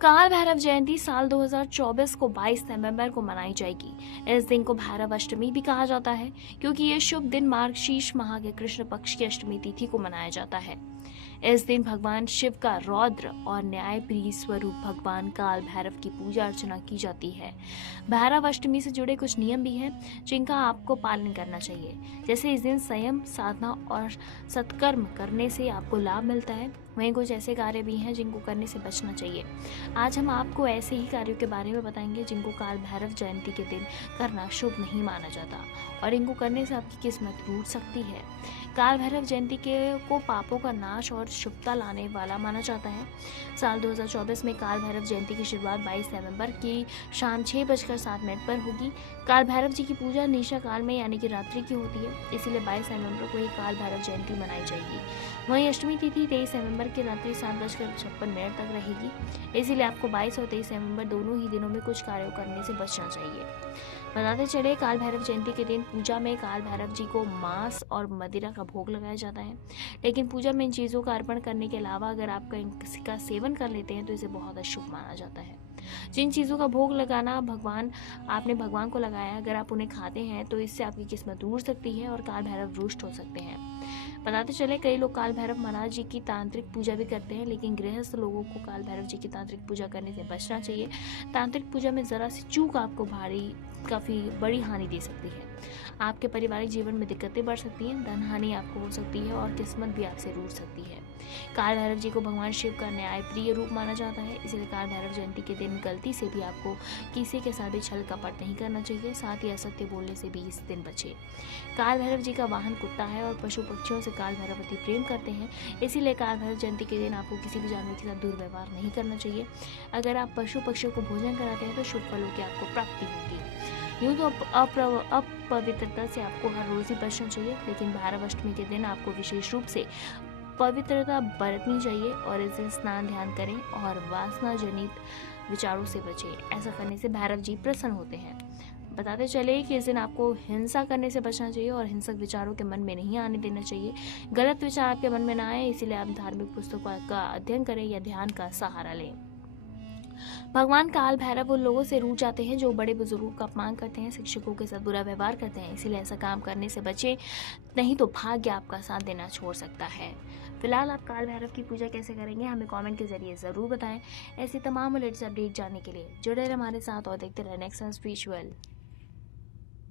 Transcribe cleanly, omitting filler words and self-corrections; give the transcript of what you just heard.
काल भैरव जयंती साल 2024 को 22 नवंबर को मनाई जाएगी। इस दिन को भैरव अष्टमी भी कहा जाता है क्योंकि ये शुभ दिन मार्गशीर्ष माह के कृष्ण पक्ष की अष्टमी तिथि को मनाया जाता है। इस दिन भगवान शिव का रौद्र और न्यायप्रिय स्वरूप भगवान काल भैरव की पूजा अर्चना की जाती है। भैरव अष्टमी से जुड़े कुछ नियम भी हैं जिनका आपको पालन करना चाहिए। जैसे इस दिन संयम, साधना और सत्कर्म करने से आपको लाभ मिलता है। वहीं कुछ ऐसे कार्य भी हैं जिनको करने से बचना चाहिए। आज हम आपको ऐसे ही कार्यों के बारे में बताएंगे जिनको काल भैरव जयंती के दिन करना शुभ नहीं माना जाता और इनको करने से आपकी किस्मत टूट सकती है। काल भैरव जयंती को पापों का नाश और शुभता लाने वाला माना जाता है। साल 2024 में काल भैरव जयंती की शुरुआत 22 नवंबर की शाम 6:07 पर होगी। काल भैरव जी की पूजा निशा काल में यानी कि रात्रि की होती है, इसीलिए 22 नवंबर को ही काल भैरव जयंती मनाई जाएगी। वहीं अष्टमी तिथि 23 नवंबर की रात्रि 7:56 तक रहेगी, इसीलिए आपको 22 और 23 नवंबर दोनों ही दिनों में कुछ कार्यों करने से बचना चाहिए। बताते चले, काल भैरव जयंती के दिन पूजा में काल भैरव जी को मांस और मदिरा का भोग लगाया जाता है। लेकिन पूजा में इन चीज़ों का अर्पण करने के अलावा अगर आप किसी का सेवन कर लेते हैं तो इसे बहुत अशुभ माना जाता है। जिन चीज़ों का भोग लगाना आपने भगवान को लगाया, अगर आप उन्हें खाते हैं तो इससे आपकी किस्मत टूट सकती है और काल भैरव रुष्ट हो सकते हैं। बताते चले, कई लोग काल भैरव महाराज जी की तांत्रिक पूजा भी करते हैं, लेकिन गृहस्थ लोगों को काल भैरव जी की तांत्रिक पूजा करने से बचना चाहिए। तांत्रिक पूजा में जरा सी चूक आपको काफ़ी बड़ी हानि दे सकती है। आपके पारिवारिक जीवन में दिक्कतें बढ़ सकती हैं, धन हानि आपको हो सकती है और किस्मत भी आपसे रूठ सकती है। काल भैरव जी को भगवान शिव का न्यायप्रिय रूप माना जाता है, इसलिए काल भैरव जयंती के दिन गलती से भी आपको किसी के साथ भी छल कपट नहीं करना चाहिए, साथ ही असत्य बोलने से भी इस दिन बचे। काल भैरव जी का वाहन कुत्ता है और पशु पक्षियों से काल भैरव अति प्रेम करते हैं, इसीलिए काल भैरव जयंती के दिन आपको किसी भी जानवर के साथ दुर्व्यवहार नहीं करना चाहिए। अगर आप पशु पक्षियों को भोजन कराते हैं तो शुभ फलों की आपको प्राप्ति होगी। यूँ तो अपवित्रता से आपको हर रोज़ ही बचना चाहिए, लेकिन भैरव अष्टमी के दिन आपको विशेष रूप से पवित्रता बरतनी चाहिए और इस दिन स्नान ध्यान करें और वासना जनित विचारों से बचें। ऐसा करने से भैरव जी प्रसन्न होते हैं। बताते चले कि इस दिन आपको हिंसा करने से बचना चाहिए और हिंसक विचारों के मन में नहीं आने देना चाहिए। गलत विचार आपके मन में ना आए, इसीलिए आप धार्मिक पुस्तकों का अध्ययन करें या ध्यान का सहारा लें। भगवान काल भैरव उन लोगों से रूठ जाते हैं जो बड़े बुजुर्गों का अपमान करते हैं, शिक्षकों के साथ बुरा व्यवहार करते हैं, इसीलिए ऐसा काम करने से बचें, नहीं तो भाग्य आपका साथ देना छोड़ सकता है। फिलहाल आप काल भैरव की पूजा कैसे करेंगे हमें कमेंट के जरिए ज़रूर बताएं। ऐसी तमाम लेटेस्ट अपडेट जानने के लिए जुड़े रहे हमारे साथ और देखते रहे नेक्स्ट स्पिरिचुअल।